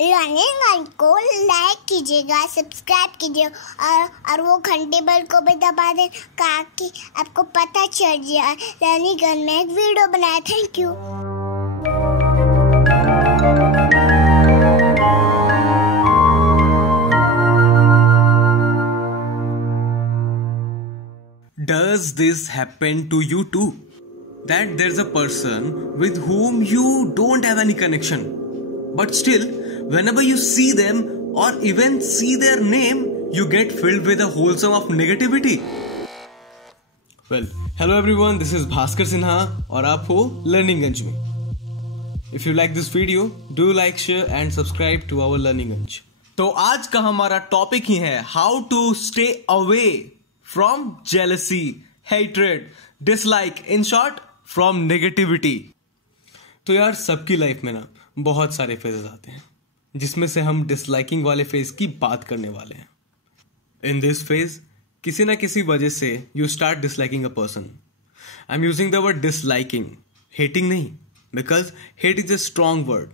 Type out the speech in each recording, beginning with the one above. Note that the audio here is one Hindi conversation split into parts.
लर्निंग को लाइक कीजिएगा, सब्सक्राइब कीजिए और वो घंटे बेल को भी दबा दें ताकि आपको पता चल जाए लर्निंग में एक वीडियो बनाया। Thank you. Does this happen to you too? That there's a person with whom you don't have any connection, but still, whenever you see them or even see their name, you get filled with a wholesome of negativity. Well, hello everyone, this is Bhaskar Sinha और आप हो Learning Ganj में. If you like this video, do like, share and subscribe to our Learning Ganj. तो आज का हमारा टॉपिक ही है How to stay away from jealousy, hatred, dislike, in short, from negativity. तो यार सबकी लाइफ में ना बहुत सारे फेजेस आते हैं जिसमें से हम डिसलाइकिंग वाले फेज की बात करने वाले हैं. इन दिस फेज किसी ना किसी वजह से you start disliking a person. I am using the word disliking, hating नहीं, because hate is a strong word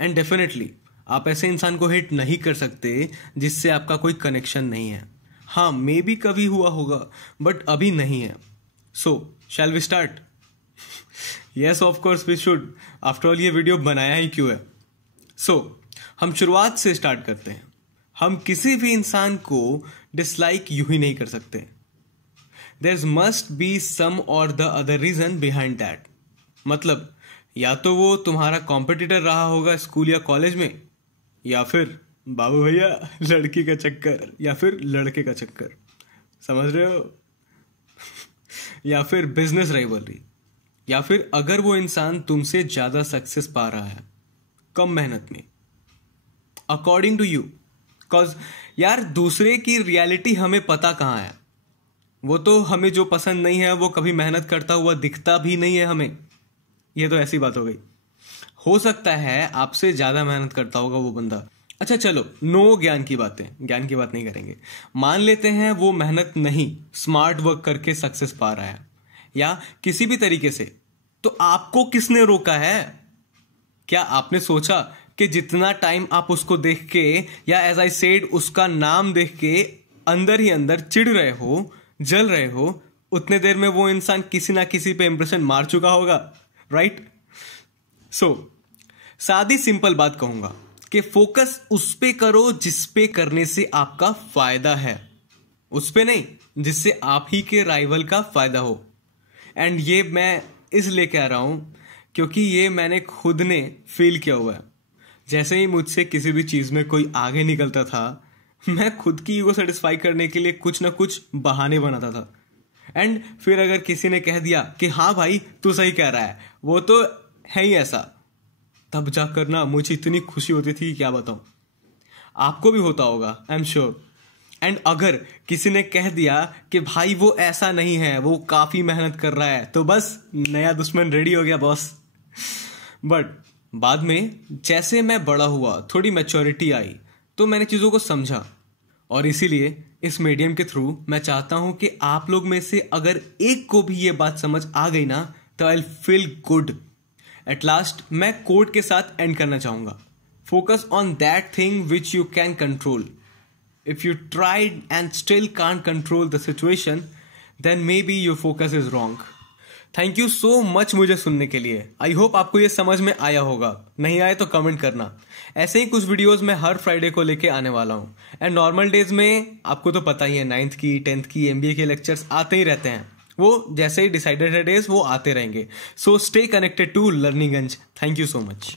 and definitely आप ऐसे इंसान को हेट नहीं कर सकते जिससे आपका कोई कनेक्शन नहीं है. हाँ, मे बी कभी हुआ होगा बट अभी नहीं है. So shall we start? Yes of course we should. After all ये वीडियो बनाया ही क्यों है. सो हम शुरुआत से स्टार्ट करते हैं. हम किसी भी इंसान को डिसलाइक यूं ही नहीं कर सकते. There must be some or the other reason behind that. मतलब या तो वो तुम्हारा कॉम्पिटिटर रहा होगा स्कूल या कॉलेज में, या फिर बाबू भैया लड़की का चक्कर, या फिर लड़के का चक्कर, समझ रहे हो, या फिर बिजनेस राइवलरी, या फिर अगर वो इंसान तुमसे ज्यादा सक्सेस पा रहा है कम मेहनत में, अकॉर्डिंग टू यू. कॉज यार दूसरे की रियलिटी हमें पता कहाँ है. वो तो हमें जो पसंद नहीं है वो कभी मेहनत करता हुआ दिखता भी नहीं है हमें. ये तो ऐसी बात हो गई. हो सकता है आपसे ज्यादा मेहनत करता होगा वो बंदा. अच्छा चलो, नो ज्ञान की बात नहीं करेंगे. मान लेते हैं वो मेहनत नहीं, स्मार्ट वर्क करके सक्सेस पा रहा है या किसी भी तरीके से. तो आपको किसने रोका है? क्या आपने सोचा कि जितना टाइम आप उसको देख के या एज आई सेड उसका नाम देख के अंदर ही अंदर चिढ़ रहे हो, जल रहे हो, उतने देर में वो इंसान किसी ना किसी पे इंप्रेशन मार चुका होगा, राइट? सो सादी सिंपल बात कहूंगा कि फोकस उस पे करो जिस पे करने से आपका फायदा है, उस पे नहीं जिससे आप ही के राइवल का फायदा हो. एंड ये मैं इसलिए कह रहा हूं क्योंकि ये मैंने खुद ने फील किया हुआ है. जैसे ही मुझसे किसी भी चीज में कोई आगे निकलता था, मैं खुद की ईगो सेटिस्फाई करने के लिए कुछ ना कुछ बहाने बनाता था. एंड फिर अगर किसी ने कह दिया कि हाँ भाई तू सही कह रहा है, वो तो है ही ऐसा, तब जाकर ना मुझे इतनी खुशी होती थी कि क्या बताऊं. आपको भी होता होगा, आई एम श्योर. एंड अगर किसी ने कह दिया कि भाई वो ऐसा नहीं है, वो काफी मेहनत कर रहा है, तो बस नया दुश्मन रेडी हो गया बॉस. बट बाद में जैसे मैं बड़ा हुआ, थोड़ी मैच्योरिटी आई, तो मैंने चीजों को समझा. और इसीलिए इस मीडियम के थ्रू मैं चाहता हूं कि आप लोग में से अगर एक को भी ये बात समझ आ गई ना, तो I feel good. At last मैं कोट के साथ एंड करना चाहूंगा. Focus on that thing which you can control. If you tried and still can't control the situation, then may be your focus is wrong. Thank you so much मुझे सुनने के लिए. आई होप आपको ये समझ में आया होगा. नहीं आए तो कमेंट करना. ऐसे ही कुछ वीडियोस मैं हर फ्राइडे को लेके आने वाला हूं. एंड नॉर्मल डेज में आपको तो पता ही है 9th की 10th की MBA के लेक्चर्स आते ही रहते हैं. वो जैसे ही डिसाइडेड है डेज वो आते रहेंगे. So stay connected to learning Ganj. Thank you so much.